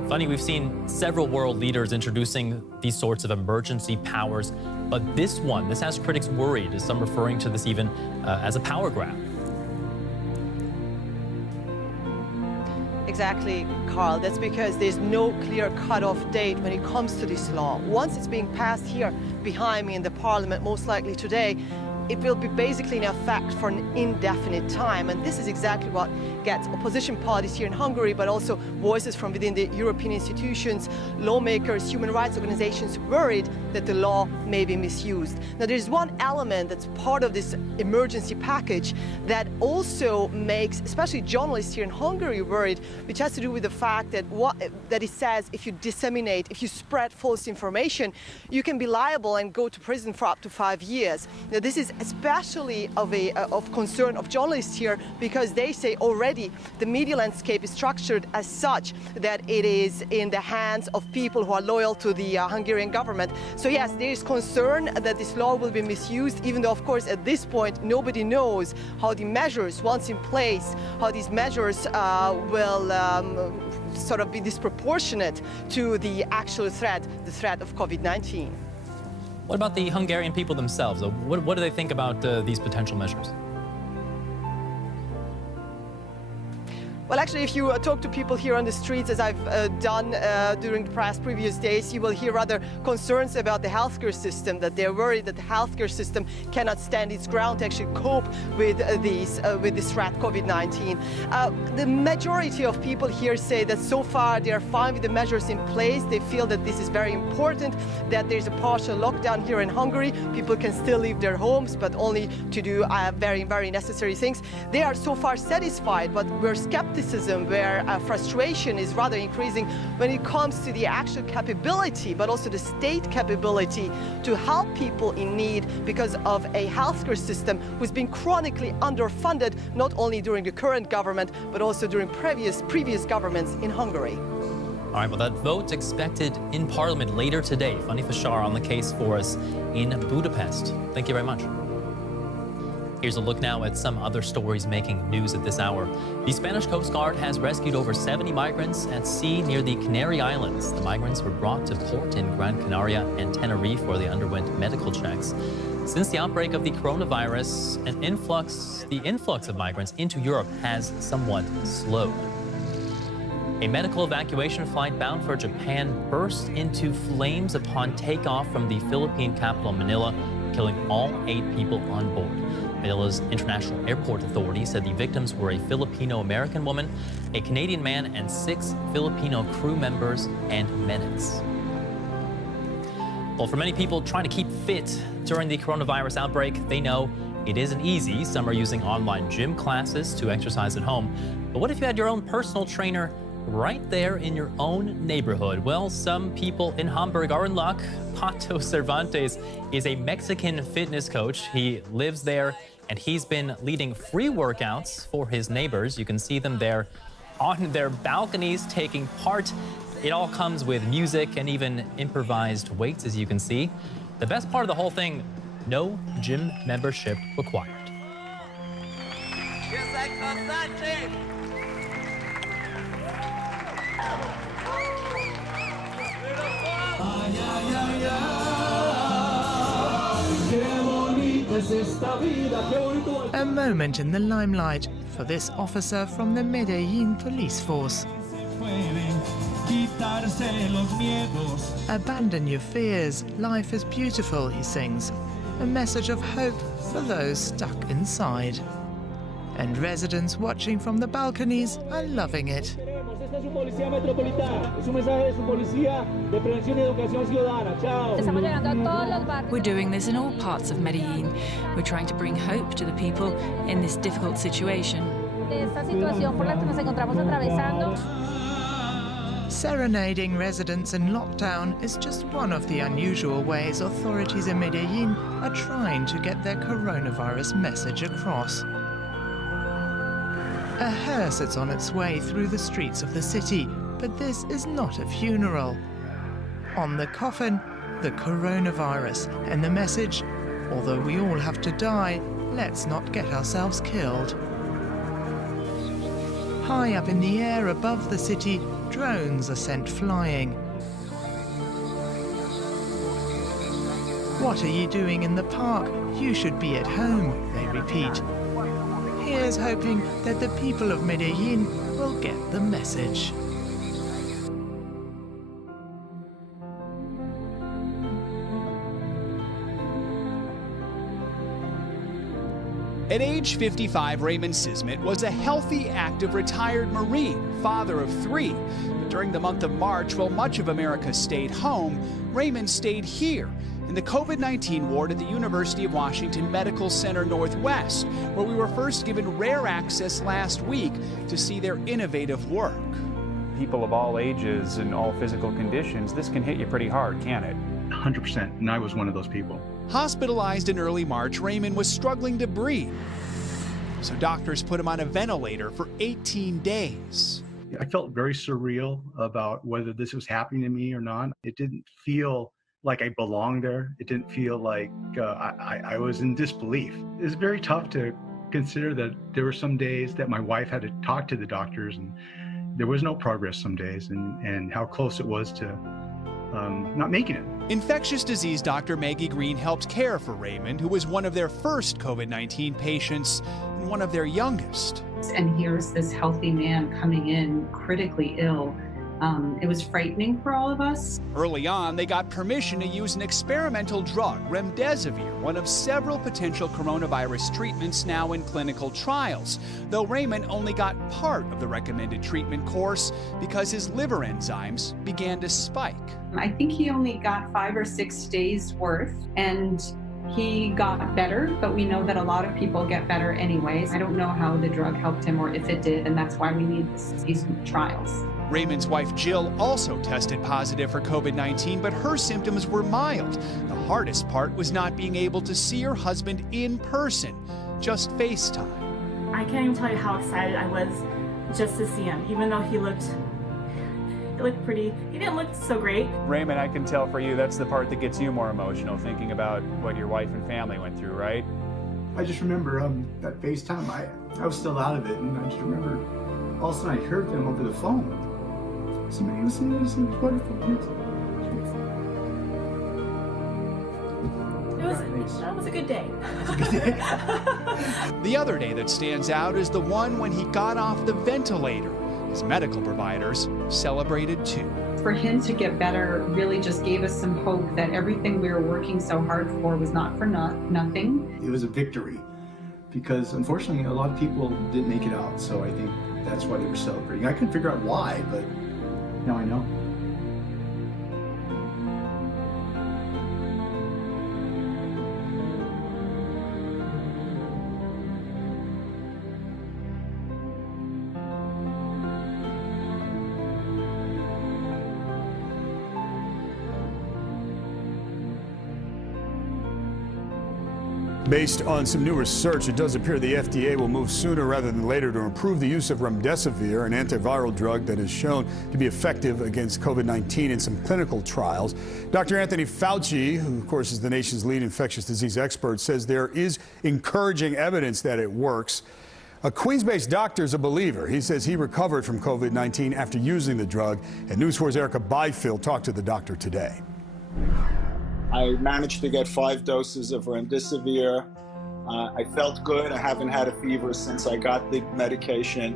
Fanny, we've seen several world leaders introducing these sorts of emergency powers, but this has critics worried, as some referring to this even as a power grab. Exactly, Carl. That's because there's no clear cutoff date when it comes to this law. Once it's being passed here behind me in the parliament, most likely today, it will be basically in effect for an indefinite time. And this is exactly what gets opposition parties here in Hungary, but also voices from within the European institutions, lawmakers, human rights organizations worried that the law may be misused. Now, there's one element that's part of this emergency package that also makes, especially journalists here in Hungary, worried, which has to do with the fact that that it says if you disseminate, if you spread false information, you can be liable and go to prison for up to 5 years. Now, this is especially of concern of journalists here, because they say already the media landscape is structured as such that it is in the hands of people who are loyal to the Hungarian government. So yes, there is concern that this law will be misused, even though, of course, at this point, nobody knows how the measures, once in place, how these measures will sort of be disproportionate to the actual threat, the threat of COVID-19. What about the Hungarian people themselves? What do they think about these potential measures? Well, actually, if you talk to people here on the streets, as I've done during the previous days, you will hear rather concerns about the healthcare system, that they're worried that the healthcare system cannot stand its ground to actually cope with this threat, COVID-19. The majority of people here say that so far they are fine with the measures in place. They feel that this is very important, that there's a partial lockdown here in Hungary. People can still leave their homes, but only to do very, very necessary things. They are so far satisfied, but we're skeptical, where frustration is rather increasing when it comes to the actual capability, but also the state capability to help people in need because of a healthcare system who's been chronically underfunded, not only during the current government, but also during previous governments in Hungary. All right, well, that vote expected in Parliament later today. Fanny Fashar on the case for us in Budapest. Thank you very much. Here's a look now at some other stories making news at this hour. The Spanish Coast Guard has rescued over 70 migrants at sea near the Canary Islands. The migrants were brought to port in Gran Canaria and Tenerife, where they underwent medical checks. Since the outbreak of the coronavirus, the influx of migrants into Europe has somewhat slowed. A medical evacuation flight bound for Japan burst into flames upon takeoff from the Philippine capital Manila, killing all 8 people on board. Manila's International Airport Authority said the victims were a Filipino-American woman, a Canadian man, and 6 Filipino crew members and medics. Well, for many people trying to keep fit during the coronavirus outbreak, they know it isn't easy. Some are using online gym classes to exercise at home. But what if you had your own personal trainer right there in your own neighborhood? Well, some people in Hamburg are in luck. Pato Cervantes is a Mexican fitness coach. He lives there, and he's been leading free workouts for his neighbors. You can see them there on their balconies taking part. It all comes with music and even improvised weights, as you can see. The best part of the whole thing, no gym membership required. A moment in the limelight for this officer from the Medellin police force. Abandon your fears, life is beautiful, he sings. A message of hope for those stuck inside. And residents watching from the balconies are loving it. We're doing this in all parts of Medellin. We're trying to bring hope to the people in this difficult situation. Serenading residents in lockdown is just one of the unusual ways authorities in Medellin are trying to get their coronavirus message across. A hearse sits on its way through the streets of the city, but this is not a funeral. On the coffin, the coronavirus, and the message, although we all have to die, let's not get ourselves killed. High up in the air above the city, drones are sent flying. What are you doing in the park? You should be at home, they repeat. Here's hoping that the people of Medellin will get the message. At age 55, Raymond Sismet was a healthy, active, retired Marine, father of 3. But during the month of March, while much of America stayed home, Raymond stayed here in the COVID-19 ward at the University of Washington Medical Center Northwest, where we were first given rare access last week to see their innovative work. People of all ages and all physical conditions, this can hit you pretty hard, can't it? 100%, and I was one of those people. Hospitalized in early March, Raymond was struggling to breathe, so doctors put him on a ventilator for 18 days. I felt very surreal about whether this was happening to me or not. It didn't feel like I belonged there. It didn't feel like I was in disbelief. It was very tough to consider that there were some days that my wife had to talk to the doctors and there was no progress some days, and how close it was to not making it. Infectious disease Dr. Maggie Green helped care for Raymond, who was one of their first COVID-19 patients and one of their youngest. And here's this healthy man coming in critically ill. It was frightening for all of us. Early on, they got permission to use an experimental drug, remdesivir, one of several potential coronavirus treatments now in clinical trials, though Raymond only got part of the recommended treatment course because his liver enzymes began to spike. I think he only got 5 or 6 days worth, and he got better, but we know that a lot of people get better anyways. I don't know how the drug helped him or if it did, and that's why we need these trials. Raymond's wife, Jill, also tested positive for COVID-19, but her symptoms were mild. The hardest part was not being able to see her husband in person, just FaceTime. I can't even tell you how excited I was just to see him, even though he looked pretty, he didn't look so great. Raymond, I can tell for you, that's the part that gets you more emotional, thinking about what your wife and family went through, right? I just remember that FaceTime, I was still out of it, and I just remember all of a sudden I heard them over the phone. Somebody was saying, this is wonderful. That was a good day. The other day that stands out is the one when he got off the ventilator. His medical providers celebrated too. For him to get better really just gave us some hope that everything we were working so hard for was not for nothing. It was a victory because unfortunately a lot of people didn't make it out, so I think that's why they were celebrating. I couldn't figure out why, but now I know. Based on some new research, it does appear the FDA will move sooner rather than later to improve the use of remdesivir, an antiviral drug that is shown to be effective against COVID-19 in some clinical trials. Dr. Anthony Fauci, who of course is the nation's lead infectious disease expert, says there is encouraging evidence that it works. A Queens-based doctor is a believer. He says he recovered from COVID-19 after using the drug. And News 4's Erica Byfield talked to the doctor today. I managed to get 5 doses of remdesivir. I felt good. I haven't had a fever since I got the medication.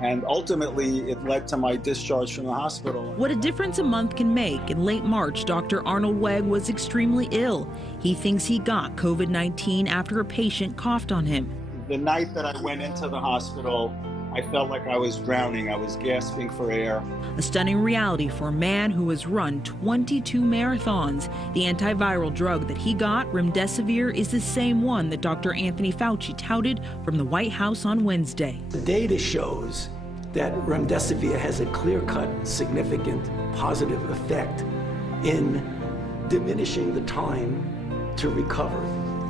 And ultimately, it led to my discharge from the hospital. What a difference a month can make. In late March, Dr. Arnold Weg was extremely ill. He thinks he got COVID-19 after a patient coughed on him. The night that I went into the hospital, I felt like I was drowning. I was gasping for air. A stunning reality for a man who has run 22 marathons. The antiviral drug that he got, remdesivir, is the same one that Dr. Anthony Fauci touted from the White House on Wednesday. The data shows that remdesivir has a clear-cut, significant positive effect in diminishing the time to recover.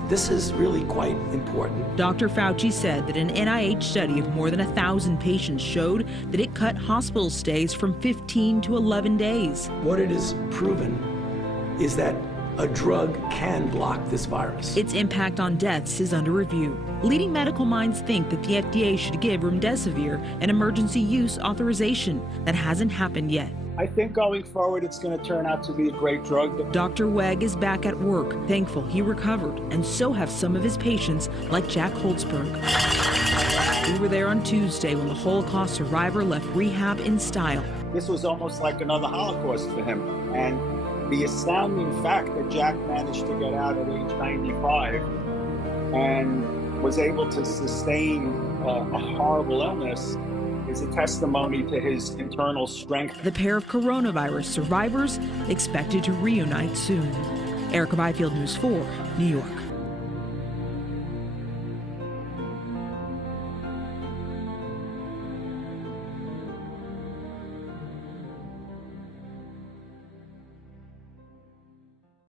This is really quite important. Dr. Fauci said that an NIH study of more than 1,000 patients showed that it cut hospital stays from 15 to 11 days. What it has proven is that a drug can block this virus. Its impact on deaths is under review. Leading medical minds think that the FDA should give remdesivir an emergency use authorization. That hasn't happened yet. I think going forward, it's going to turn out to be a great drug. Dr. Weg is back at work, thankful he recovered, and so have some of his patients, like Jack Holtzberg. We were there on Tuesday when the Holocaust survivor left rehab in style. This was almost like another Holocaust for him. And the astounding fact that Jack managed to get out at age 95 and was able to sustain a horrible illness is a testimony to his internal strength. The pair of coronavirus survivors expected to reunite soon. Erica Byfield, News 4, New York.